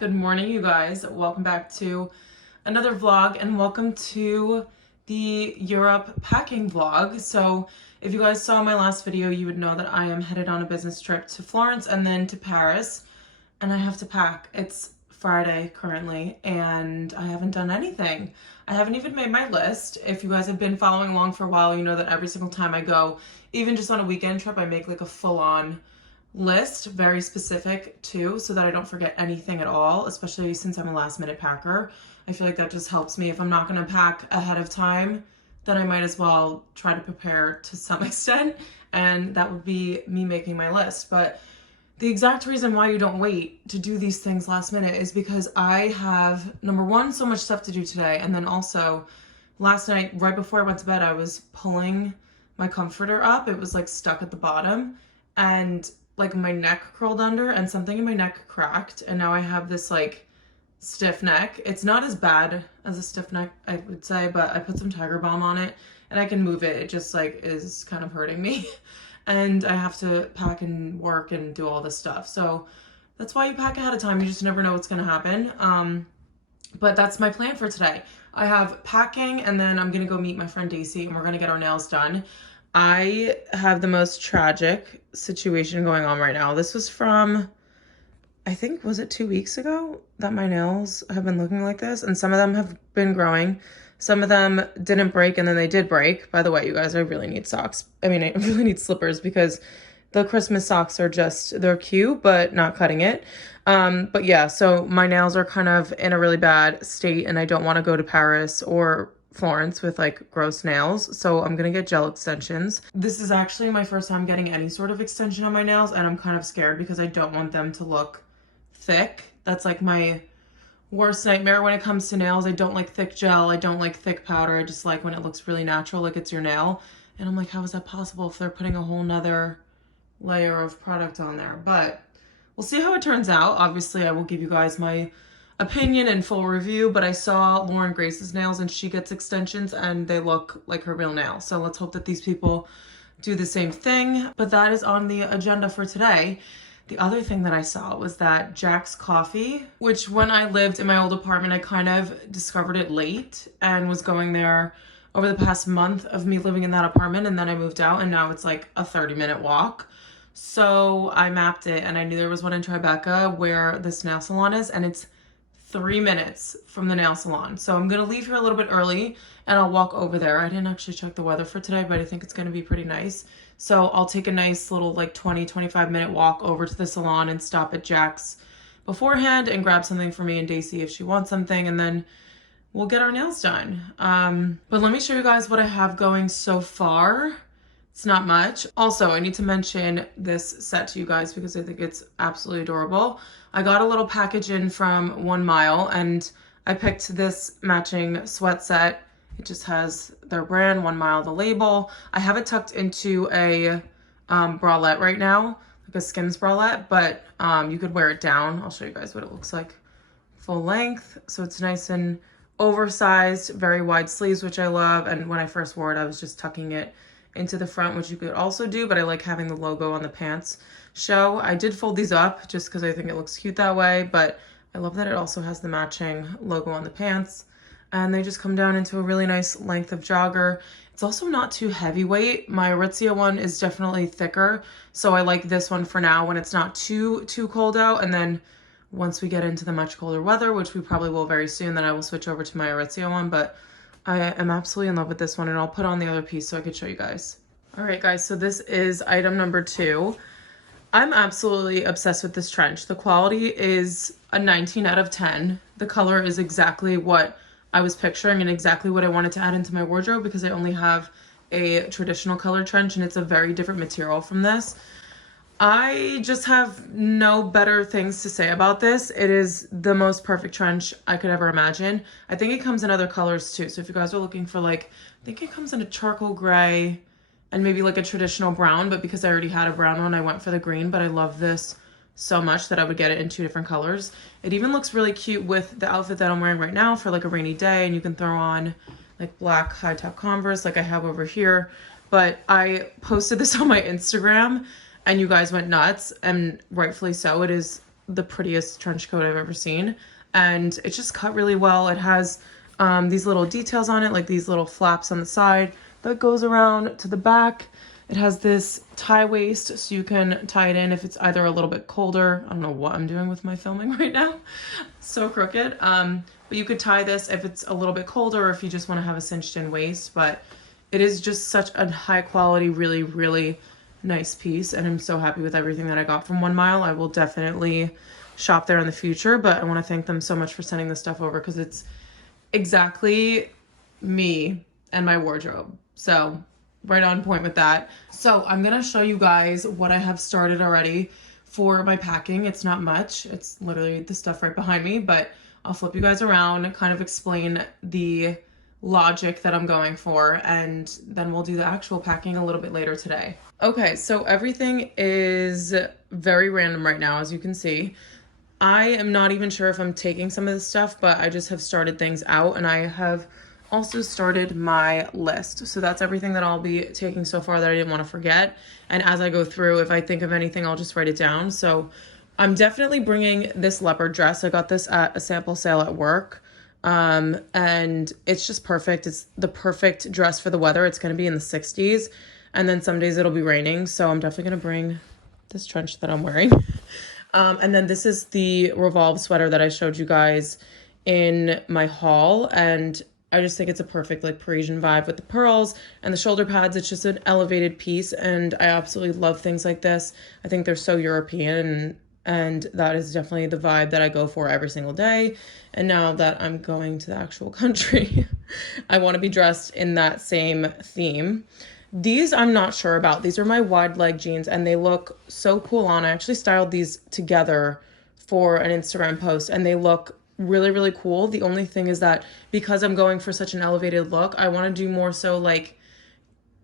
Good morning, you guys. Welcome back to another vlog and welcome to the Europe packing vlog. So if you guys saw my last video, you would know that I am headed on a business trip to Florence and then to Paris, and I have to pack. It's Friday currently and I haven't done anything. I haven't even made my list. If you guys have been following along for a while, you know that every single time I go, even just on a weekend trip, I make like a full-on list, very specific too, so that I don't forget anything at all, especially since I'm a last minute packer. I feel like that just helps me. If I'm not going to pack ahead of time, then I might as well try to prepare to some extent, and that would be me making my list. But the exact reason why you don't wait to do these things last minute is because I have, number one, so much stuff to do today, and then also last night, right before I went to bed, I was pulling my comforter up. It was like stuck at the bottom, and like my neck curled under and something in my neck cracked, and now I have this like stiff neck. It's not as bad as a stiff neck, I would say, but I put some Tiger Balm on it and I can move it. It just like is kind of hurting me and I have to pack and work and do all this stuff. So that's why you pack ahead of time. You just never know what's going to happen. But that's my plan for today. I have packing and then I'm going to go meet my friend Daisy and we're going to get our nails done. I have the most tragic situation going on right now. This was from, I think, was it 2 weeks ago that my nails have been looking like this? And some of them have been growing. Some of them didn't break and then they did break. By the way, you guys, I really need socks. I really need slippers because the Christmas socks are just, they're cute, but not cutting it. But yeah, so my nails are kind of in a really bad state and I don't want to go to Paris or Florence with like gross nails, so I'm gonna get gel extensions. This is actually my first time getting any sort of extension on my nails and I'm kind of scared because I don't want them to look thick. That's like my worst nightmare when it comes to nails. I don't like thick gel, I don't like thick powder. I just like when it looks really natural, like it's your nail. And I'm like, how is that possible if they're putting a whole nother layer of product on there? But we'll see how it turns out. Obviously I will give you guys my opinion and full review, but I saw Lauren Grace's nails and she gets extensions and they look like her real nails. So let's hope that these people do the same thing. But that is on the agenda for today. The other thing that I saw was that Jack's Coffee, which when I lived in my old apartment, I kind of discovered it late and was going there over the past month of me living in that apartment, and then I moved out and now it's like a 30-minute walk. So I mapped it and I knew there was one in Tribeca where this nail salon is, and it's 3 minutes from the nail salon. So I'm gonna leave here a little bit early and I'll walk over there. I didn't actually check the weather for today, but I think it's gonna be pretty nice. So I'll take a nice little like 20-25 minute walk over to the salon and stop at Jack's beforehand and grab something for me and Daisy if she wants something, and then we'll get our nails done. But let me show you guys what I have going so far. It's not much. Also, I need to mention this set to you guys because I think it's absolutely adorable. I got a little package in from 1 Mile and I picked this matching sweat set. It just has their brand, 1 Mile, the label. I have it tucked into a bralette right now, like a Skims bralette, but you could wear it down. I'll show you guys what it looks like full length. So it's nice and oversized, very wide sleeves, which I love. And when I first wore it, I was just tucking it into the front, which you could also do, but I like having the logo on the pants show. I did fold these up just because I think it looks cute that way, but I love that it also has the matching logo on the pants, and they just come down into a really nice length of jogger. It's also not too heavyweight. My Aritzia one is definitely thicker, so I like this one for now when it's not too cold out, and then once we get into the much colder weather, which we probably will very soon, then I will switch over to my Aritzia one. But I am absolutely in love with this one, and I'll put on the other piece so I could show you guys. All right, guys, so this is item number 2. I'm absolutely obsessed with this trench. The quality is a 19 out of 10. The color is exactly what I was picturing and exactly what I wanted to add into my wardrobe because I only have a traditional color trench and it's a very different material from this. I just have no better things to say about this. It is the most perfect trench I could ever imagine. I think it comes in other colors too. So if you guys are looking for like, I think it comes in a charcoal gray and maybe like a traditional brown, but because I already had a brown one, I went for the green, but I love this so much that I would get it in 2 different colors. It even looks really cute with the outfit that I'm wearing right now for like a rainy day, and you can throw on like black high top Converse like I have over here. But I posted this on my Instagram and you guys went nuts, and rightfully so. It is the prettiest trench coat I've ever seen. And it's just cut really well. It has these little details on it, like these little flaps on the side that goes around to the back. It has this tie waist, so you can tie it in if it's either a little bit colder. I don't know what I'm doing with my filming right now. So crooked. But you could tie this if it's a little bit colder or if you just want to have a cinched in waist. But it is just such a high quality, really, really nice piece. And I'm so happy with everything that I got from 1 Mile. I will definitely shop there in the future. But I want to thank them so much for sending this stuff over because it's exactly me and my wardrobe. So right on point with that. So I'm gonna show you guys what I have started already for my packing. It's not much. It's literally the stuff right behind me, but I'll flip you guys around and kind of explain the logic that I'm going for, and then we'll do the actual packing a little bit later today. Okay, so everything is very random right now, as you can see. I am not even sure if I'm taking some of this stuff, but I just have started things out, and I have also started my list. So that's everything that I'll be taking so far that I didn't want to forget. And as I go through, if I think of anything, I'll just write it down. So I'm definitely bringing this leopard dress. I got this at a sample sale at work. And it's just perfect. It's the perfect dress for the weather. It's going to be in the 60s. And then some days it'll be raining. So I'm definitely going to bring this trench that I'm wearing. And then this is the Revolve sweater that I showed you guys in my haul. And I just think it's a perfect like Parisian vibe with the pearls and the shoulder pads. It's just an elevated piece, and I absolutely love things like this. I think they're so European, and that is definitely the vibe that I go for every single day. And now that I'm going to the actual country, I want to be dressed in that same theme. These I'm not sure about. These are my wide leg jeans, and they look so cool on. I actually styled these together for an Instagram post, and they look really, really cool. The only thing is that because I'm going for such an elevated look, I want to do more so like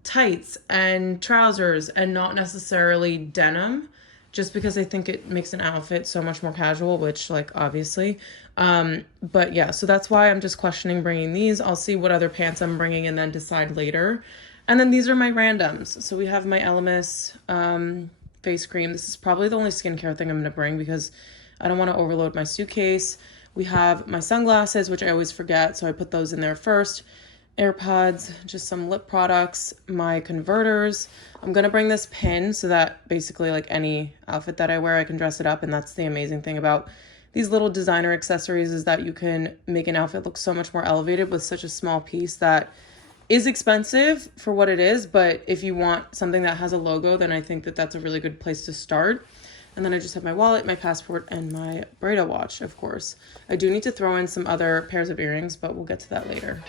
tights and trousers and not necessarily denim, just because I think it makes an outfit so much more casual, which like obviously. But yeah, so that's why I'm just questioning bringing these. I'll see what other pants I'm bringing and then decide later. And then these are my randoms. So we have my Elemis face cream. This is probably the only skincare thing I'm going to bring because I don't want to overload my suitcase. We have my sunglasses, which I always forget, so I put those in there first. AirPods, just some lip products, my converters. I'm going to bring this pin so that basically like any outfit that I wear, I can dress it up. And that's the amazing thing about these little designer accessories is that you can make an outfit look so much more elevated with such a small piece that is expensive for what it is. But if you want something that has a logo, then I think that that's a really good place to start. And then I just have my wallet, my passport, and my Breda watch, of course. I do need to throw in some other pairs of earrings, but we'll get to that later.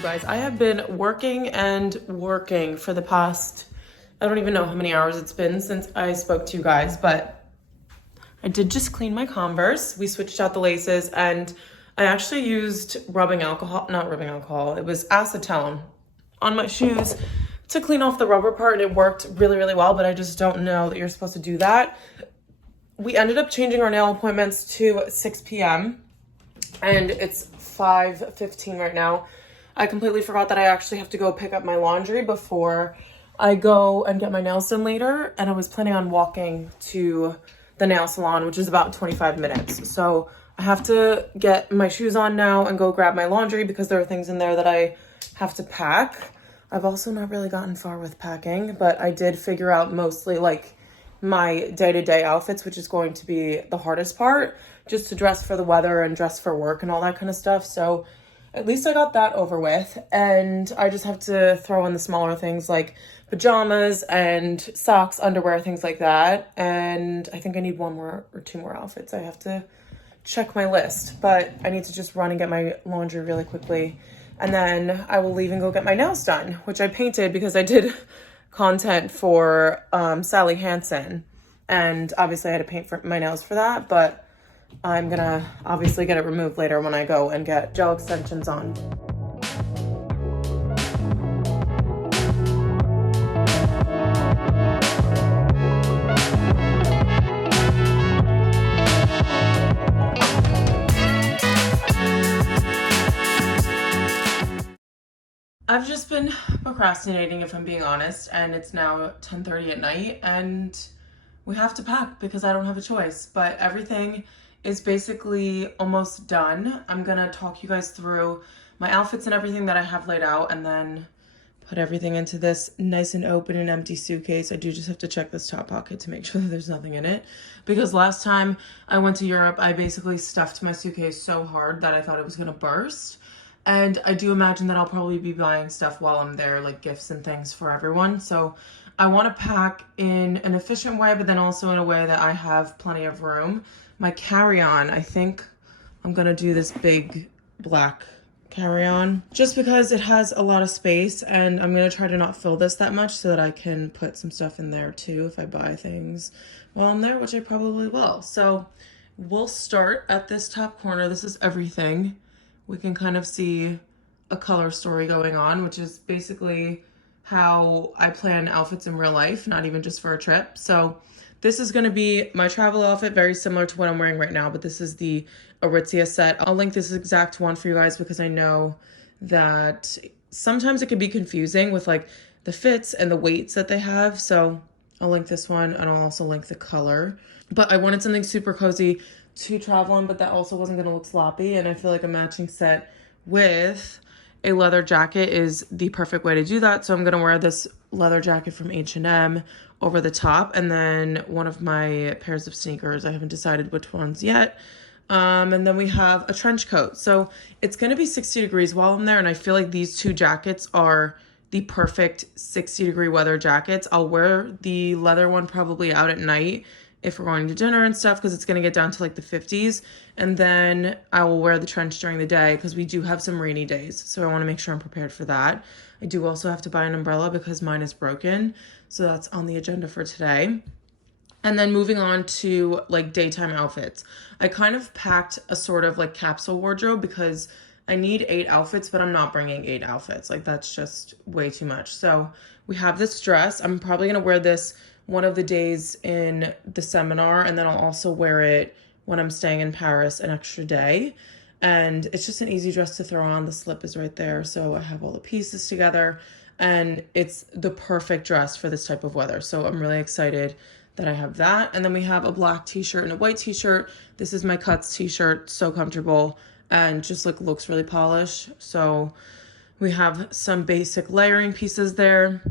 Guys, I have been working for the past, I don't even know how many hours it's been since I spoke to you guys, but I did just clean my Converse. We switched out the laces, and I actually used it was acetone on my shoes to clean off the rubber part, and it worked really, really well, but I just don't know that you're supposed to do that. We ended up changing our nail appointments to 6 p.m. and it's 5:15 right now. I completely forgot that I actually have to go pick up my laundry before I go and get my nails done later. And I was planning on walking to the nail salon, which is about 25 minutes. So I have to get my shoes on now and go grab my laundry because there are things in there that I have to pack. I've also not really gotten far with packing, but I did figure out mostly like my day-to-day outfits, which is going to be the hardest part, just to dress for the weather and dress for work and all that kind of stuff. So at least I got that over with. And I just have to throw in the smaller things like pajamas and socks, underwear, things like that. And I think I need one more or two more outfits. I have to check my list, but I need to just run and get my laundry really quickly. And then I will leave and go get my nails done, which I painted because I did content for Sally Hansen. And obviously I had to paint for my nails for that, but I'm gonna obviously get it removed later when I go and get gel extensions on. I've just been procrastinating, if I'm being honest, and it's now 10:30 at night and we have to pack because I don't have a choice, but everything is basically almost done. I'm gonna talk you guys through my outfits and everything that I have laid out and then put everything into this nice and open and empty suitcase. I do just have to check this top pocket to make sure that there's nothing in it, because last time I went to Europe, I basically stuffed my suitcase so hard that I thought it was gonna burst. And I do imagine that I'll probably be buying stuff while I'm there, like gifts and things for everyone. So I want to pack in an efficient way, but then also in a way that I have plenty of room. My carry-on, I think I'm going to do this big black carry-on just because it has a lot of space, and I'm going to try to not fill this that much so that I can put some stuff in there too if I buy things while I'm there, which I probably will. So we'll start at this top corner. This is everything. We can kind of see a color story going on, which is basically how I plan outfits in real life, not even just for a trip. So this is gonna be my travel outfit, very similar to what I'm wearing right now, but this is the Aritzia set. I'll link this exact one for you guys because I know that sometimes it can be confusing with like the fits and the weights that they have. So I'll link this one and I'll also link the color. But I wanted something super cozy to travel in, but that also wasn't gonna look sloppy, and I feel like a matching set with a leather jacket is the perfect way to do that. So I'm gonna wear this leather jacket from H&M over the top, and then one of my pairs of sneakers. I haven't decided which ones yet. And then we have a trench coat. So it's gonna be 60 degrees while I'm there, and I feel like these two jackets are the perfect 60-degree weather jackets. I'll wear the leather one probably out at night if we're going to dinner and stuff, because it's going to get down to like the 50s, and then I will wear the trench during the day because we do have some rainy days, so I want to make sure I'm prepared for that. I do also have to buy an umbrella because mine is broken, so that's on the agenda for today. And then moving on to like daytime outfits, I kind of packed a sort of like capsule wardrobe because I need 8 outfits, but I'm not bringing 8 outfits. Like that's just way too much. So we have this dress. I'm probably going to wear this one of the days in the seminar, and then I'll also wear it when I'm staying in Paris an extra day. And it's just an easy dress to throw on. The slip is right there, so I have all the pieces together, and it's the perfect dress for this type of weather. So I'm really excited that I have that. And then we have a black t-shirt and a white t-shirt. This is my Cuts t-shirt, so comfortable and just like looks really polished. So we have some basic layering pieces there.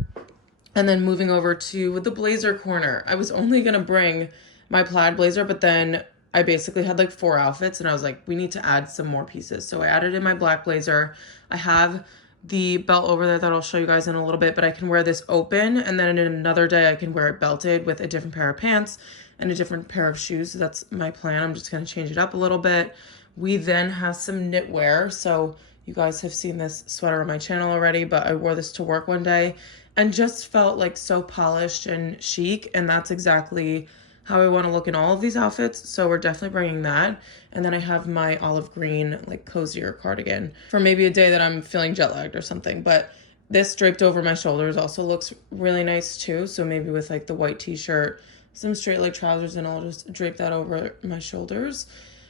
And then moving over to the blazer corner. I was only gonna bring my plaid blazer, but then I basically had like 4 outfits and I was like, we need to add some more pieces. So I added in my black blazer. I have the belt over there that I'll show you guys in a little bit, but I can wear this open, and then in another day I can wear it belted with a different pair of pants and a different pair of shoes. So that's my plan. I'm just gonna change it up a little bit. We then have some knitwear. So you guys have seen this sweater on my channel already, but I wore this to work one day and just felt like so polished and chic, and that's exactly how I want to look in all of these outfits. So we're definitely bringing that. And then I have my olive green like cozier cardigan for maybe a day that I'm feeling jet lagged or something. But this draped over my shoulders also looks really nice too. So maybe with like the white t-shirt, some straight leg trousers, and I'll just drape that over my shoulders.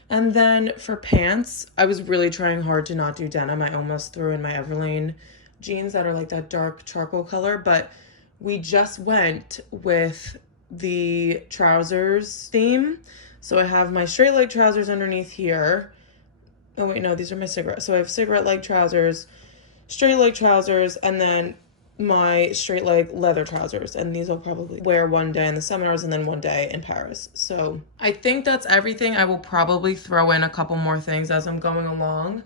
And then for pants, I was really trying hard to not do denim. I almost threw in my Everlane jeans that are like that dark charcoal color, but we just went with the trousers theme. So I have my straight leg trousers underneath here. Oh wait, no, these are my cigarette. So I have cigarette leg trousers, straight leg trousers, and then my straight leg leather trousers. And these I'll probably wear one day in the seminars and then one day in Paris. So I think that's everything. I will probably throw in a couple more things as I'm going along.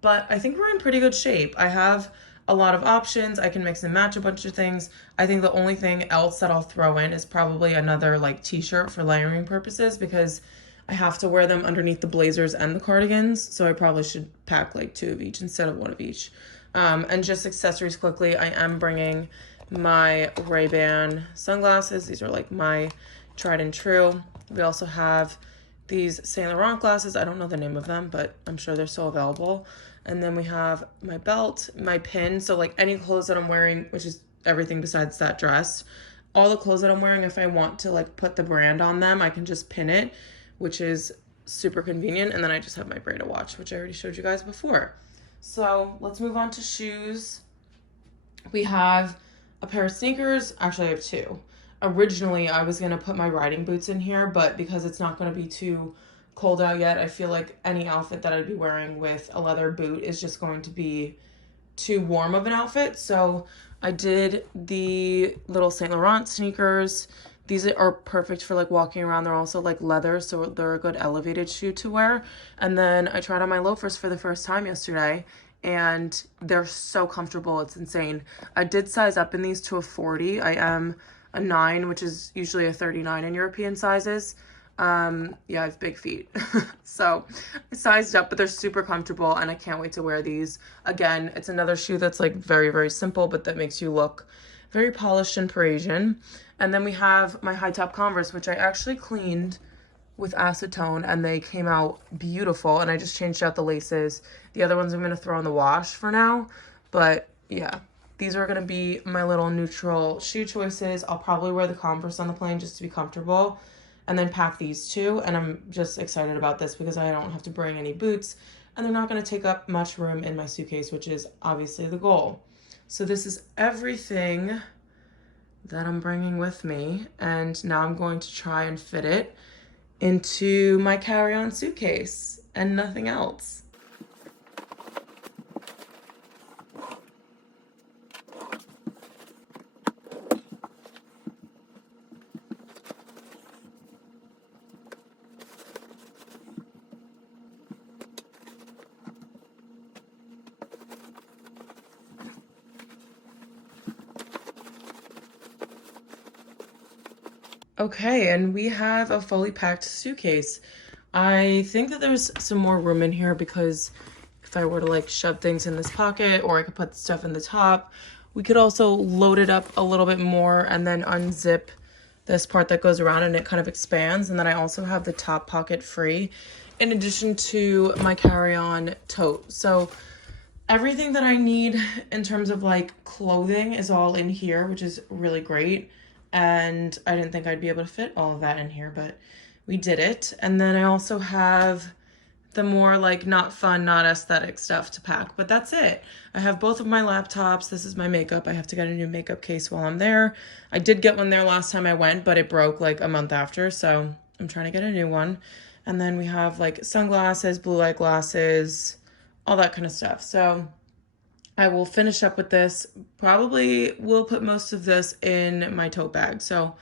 but I think we're in pretty good shape. I have a lot of options. I can mix and match a bunch of things. I think the only thing else that I'll throw in is probably another like t-shirt for layering purposes, because I have to wear them underneath the blazers and the cardigans. So I probably should pack like 2 of each instead of 1 of each. And just accessories quickly, I am bringing my Ray-Ban sunglasses. These are like my tried and true. We also have these Saint Laurent glasses. I don't know the name of them, but I'm sure they're still available. And then we have my belt, my pin. So like any clothes that I'm wearing, which is everything besides that dress, all the clothes that I'm wearing, if I want to like put the brand on them, I can just pin it, which is super convenient. And then I just have my Breda watch, which I already showed you guys before. So let's move on to shoes. We have a pair of sneakers. Actually, I have 2. Originally, I was going to put my riding boots in here, but because it's not going to be too cold out yet, I feel like any outfit that I'd be wearing with a leather boot is just going to be too warm of an outfit. So I did the little Saint Laurent sneakers. These are perfect for like walking around. They're also like leather, so they're a good elevated shoe to wear. And then I tried on my loafers for the first time yesterday, and they're so comfortable. It's insane. I did size up in these to a 40. I am a 9, which is usually a 39 in European sizes. Yeah, I have big feet. So I sized up, but they're super comfortable and I can't wait to wear these. Again, it's another shoe that's like very, very simple, but that makes you look very polished and Parisian. And then we have my high top Converse, which I actually cleaned with acetone and they came out beautiful. And I just changed out the laces. The other ones I'm going to throw in the wash for now. But yeah, these are going to be my little neutral shoe choices. I'll probably wear the Converse on the plane just to be comfortable, and then pack these 2. And I'm just excited about this because I don't have to bring any boots and they're not going to take up much room in my suitcase, which is obviously the goal. So this is everything that I'm bringing with me, and now I'm going to try and fit it into my carry-on suitcase and nothing else. Okay, and we have a fully packed suitcase. I think that there's some more room in here because if I were to like shove things in this pocket, or I could put stuff in the top, we could also load it up a little bit more and then unzip this part that goes around and it kind of expands. And then I also have the top pocket free in addition to my carry-on tote. So everything that I need in terms of like clothing is all in here, which is really great. And I didn't think I'd be able to fit all of that in here, but we did it. And then I also have the more like not fun, not aesthetic stuff to pack, but that's it. I have both of my laptops. This is my makeup. I have to get a new makeup case while I'm there. I did get one there last time I went, but it broke like a month after, so I'm trying to get a new one. And then we have like sunglasses, blue light glasses, all that kind of stuff. So I will finish up with this. Probably will put most of this in my tote bag. So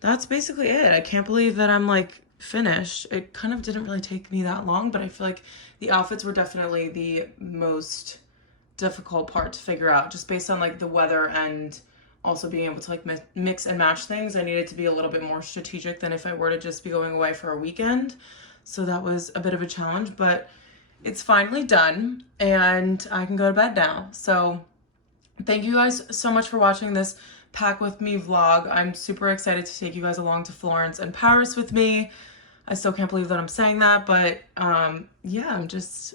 that's basically it. I can't believe that I'm like finished. It kind of didn't really take me that long, but I feel like the outfits were definitely the most difficult part to figure out, just based on like the weather and also being able to like mix and match things. I needed to be a little bit more strategic than if I were to just be going away for a weekend. So that was a bit of a challenge, but it's finally done and I can go to bed now. So thank you guys so much for watching this pack with me vlog. I'm super excited to take you guys along to Florence and Paris with me. I still can't believe that I'm saying that, but yeah, I'm just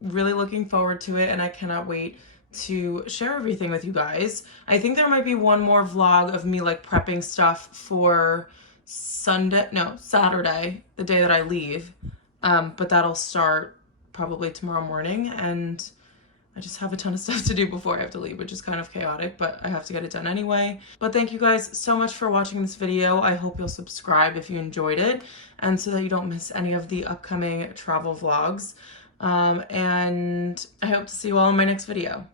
really looking forward to it and I cannot wait to share everything with you guys. I think there might be one more vlog of me like prepping stuff for Saturday, the day that I leave. But that'll start probably tomorrow morning, and I just have a ton of stuff to do before I have to leave, which is kind of chaotic, but I have to get it done anyway. But thank you guys so much for watching this video. I hope you'll subscribe if you enjoyed it, and so that you don't miss any of the upcoming travel vlogs. And I hope to see you all in my next video.